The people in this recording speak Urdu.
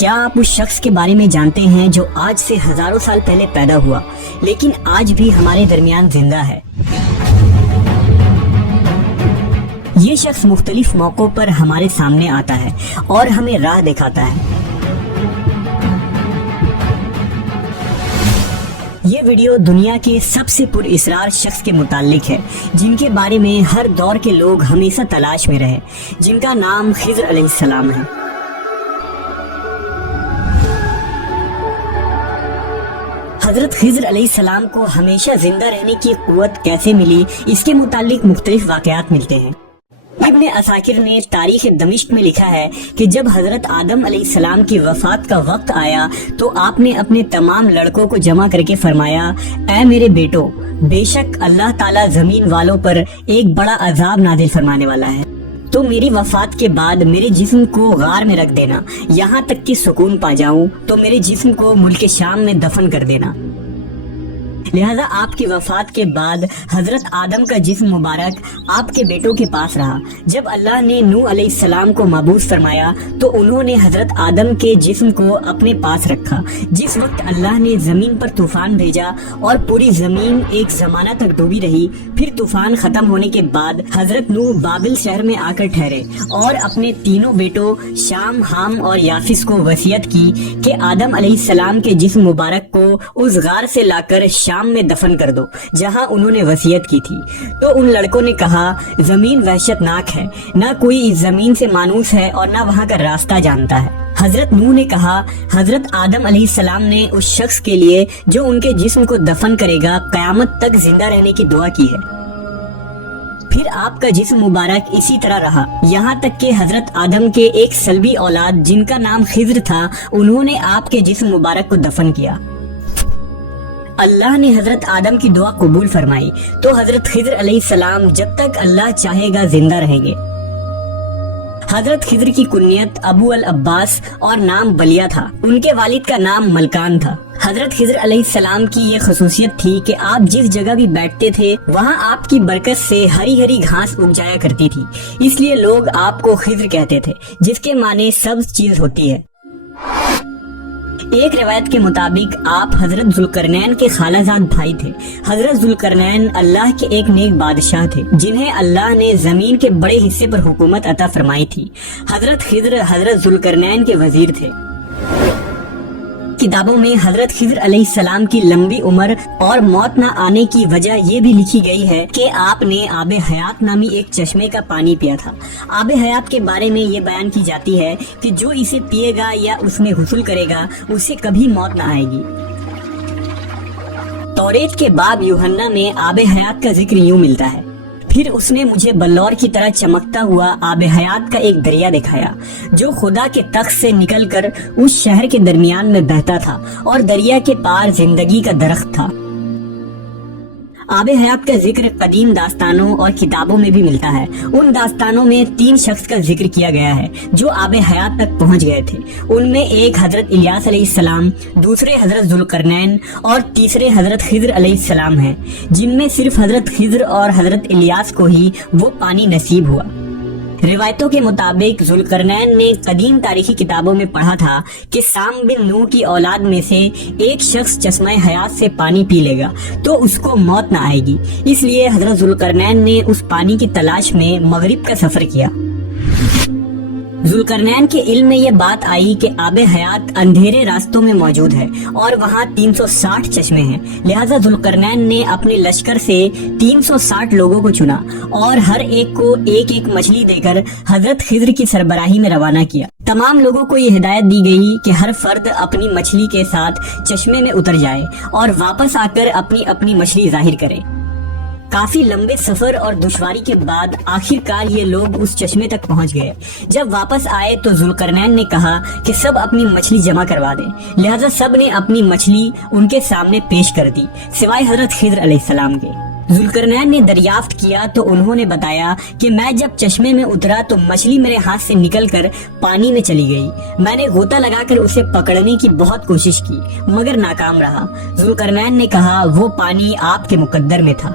کیا آپ اس شخص کے بارے میں جانتے ہیں جو آج سے ہزاروں سال پہلے پیدا ہوا لیکن آج بھی ہمارے درمیان زندہ ہے؟ یہ شخص مختلف موقعوں پر ہمارے سامنے آتا ہے اور ہمیں راہ دکھاتا ہے۔ یہ ویڈیو دنیا کے سب سے پر اسرار شخص کے متعلق ہے جن کے بارے میں ہر دور کے لوگ ہمیشہ تلاش میں رہے، جن کا نام خضر علیہ السلام ہے۔ حضرت خضر علیہ السلام کو ہمیشہ زندہ رہنے کی قوت کیسے ملی، اس کے متعلق مختلف واقعات ملتے ہیں۔ ابن عساکر نے تاریخ دمشق میں لکھا ہے کہ جب حضرت آدم علیہ السلام کی وفات کا وقت آیا تو آپ نے اپنے تمام لڑکوں کو جمع کر کے فرمایا، اے میرے بیٹو، بے شک اللہ تعالیٰ زمین والوں پر ایک بڑا عذاب نازل فرمانے والا ہے، تو میری وفات کے بعد میرے جسم کو غار میں رکھ دینا، یہاں تک کہ سکون پا جاؤں تو میرے جسم کو ملک شام میں دفن کر دینا۔ لہذا آپ کی وفات کے بعد حضرت آدم کا جسم مبارک آپ کے بیٹوں کے پاس رہا۔ جب اللہ نے نوح علیہ السلام کو مبعوث فرمایا تو انہوں نے حضرت آدم کے جسم کو اپنے پاس رکھا۔ جس وقت اللہ نے زمین پر طوفان بھیجا اور پوری زمین ایک زمانہ تک ڈوبی رہی، پھر طوفان ختم ہونے کے بعد حضرت نوح بابل شہر میں آ کر ٹھہرے اور اپنے تینوں بیٹوں شام، حام اور یافس کو وصیت کی کہ آدم علیہ السلام کے جسم مبارک کو اس غار سے لا کر شام میں دفن کر دو جہاں انہوں نے وصیت کی تھی۔ تو ان لڑکوں نے کہا، زمین وحشت ناک ہے، نہ کوئی اس زمین سے مانوس ہے اور نہ وہاں کا راستہ جانتا ہے۔ حضرت نوح نے کہا، حضرت آدم علیہ السلام نے اس شخص کے لیے جو ان کے جسم کو دفن کرے گا قیامت تک زندہ رہنے کی دعا کی ہے۔ پھر آپ کا جسم مبارک اسی طرح رہا یہاں تک کہ حضرت آدم کے ایک سلبی اولاد جن کا نام خضر تھا، انہوں نے آپ کے جسم مبارک کو دفن کیا۔ اللہ نے حضرت آدم کی دعا قبول فرمائی تو حضرت خضر علیہ السلام جب تک اللہ چاہے گا زندہ رہیں گے۔ حضرت خضر کی کنیت ابو العباس اور نام بلیہ تھا، ان کے والد کا نام ملکان تھا۔ حضرت خضر علیہ السلام کی یہ خصوصیت تھی کہ آپ جس جگہ بھی بیٹھتے تھے وہاں آپ کی برکت سے ہری ہری گھاس اگ جایا کرتی تھی، اس لیے لوگ آپ کو خضر کہتے تھے، جس کے معنی سبز چیز ہوتی ہے۔ ایک روایت کے مطابق آپ حضرت ذوالقرنین کے خالہ زاد بھائی تھے۔ حضرت ذوالقرنین اللہ کے ایک نیک بادشاہ تھے جنہیں اللہ نے زمین کے بڑے حصے پر حکومت عطا فرمائی تھی۔ حضرت خضر حضرت ذوالقرنین کے وزیر تھے۔ کتابوں میں حضرت خضر علیہ السلام کی لمبی عمر اور موت نہ آنے کی وجہ یہ بھی لکھی گئی ہے کہ آپ نے آب حیات نامی ایک چشمے کا پانی پیا تھا۔ آب حیات کے بارے میں یہ بیان کی جاتی ہے کہ جو اسے پیے گا یا اس میں غسل کرے گا اسے کبھی موت نہ آئے گی۔ توریت کے باب یوحنا میں آب حیات کا ذکر یوں ملتا ہے، پھر اس نے مجھے بلور کی طرح چمکتا ہوا آب حیات کا ایک دریا دکھایا جو خدا کے تخت سے نکل کر اس شہر کے درمیان میں بہتا تھا اور دریا کے پار زندگی کا درخت تھا۔ آب حیات کا ذکر قدیم داستانوں اور کتابوں میں بھی ملتا ہے۔ ان داستانوں میں 3 شخص کا ذکر کیا گیا ہے جو آب حیات تک پہنچ گئے تھے۔ ان میں ایک حضرت الیاس علیہ السلام، دوسرے حضرت ذوالقرنین اور تیسرے حضرت خضر علیہ السلام ہیں، جن میں صرف حضرت خضر اور حضرت الیاس کو ہی وہ پانی نصیب ہوا۔ روایتوں کے مطابق ذوالقرنین نے قدیم تاریخی کتابوں میں پڑھا تھا کہ سام بن نوح کی اولاد میں سے ایک شخص چشمہ حیات سے پانی پی لے گا تو اس کو موت نہ آئے گی، اس لیے حضرت ذوالقرنین نے اس پانی کی تلاش میں مغرب کا سفر کیا۔ ذوالقرنین کے علم میں یہ بات آئی کہ آب حیات اندھیرے راستوں میں موجود ہے اور وہاں 360 چشمے ہیں، لہٰذا ذوالقرنین نے اپنے لشکر سے 360 لوگوں کو چنا اور ہر ایک کو ایک ایک مچھلی دے کر حضرت خضر کی سربراہی میں روانہ کیا۔ تمام لوگوں کو یہ ہدایت دی گئی کہ ہر فرد اپنی مچھلی کے ساتھ چشمے میں اتر جائے اور واپس آ کر اپنی اپنی مچھلی ظاہر کرے۔ کافی لمبے سفر اور دشواری کے بعد آخر کار یہ لوگ اس چشمے تک پہنچ گئے۔ جب واپس آئے تو ذوالقرنین نے کہا کہ سب اپنی مچھلی جمع کروا دیں، لہذا سب نے اپنی مچھلی ان کے سامنے پیش کر دی سوائے حضرت خضر علیہ السلام کے۔ ذوالقرنین نے دریافت کیا تو انہوں نے بتایا کہ میں جب چشمے میں اترا تو مچھلی میرے ہاتھ سے نکل کر پانی میں چلی گئی۔ میں نے غوطہ لگا کر اسے پکڑنے کی بہت کوشش کی مگر ناکام رہا۔ ذوالقرنین نے کہا، وہ پانی آپ کے مقدر میں تھا۔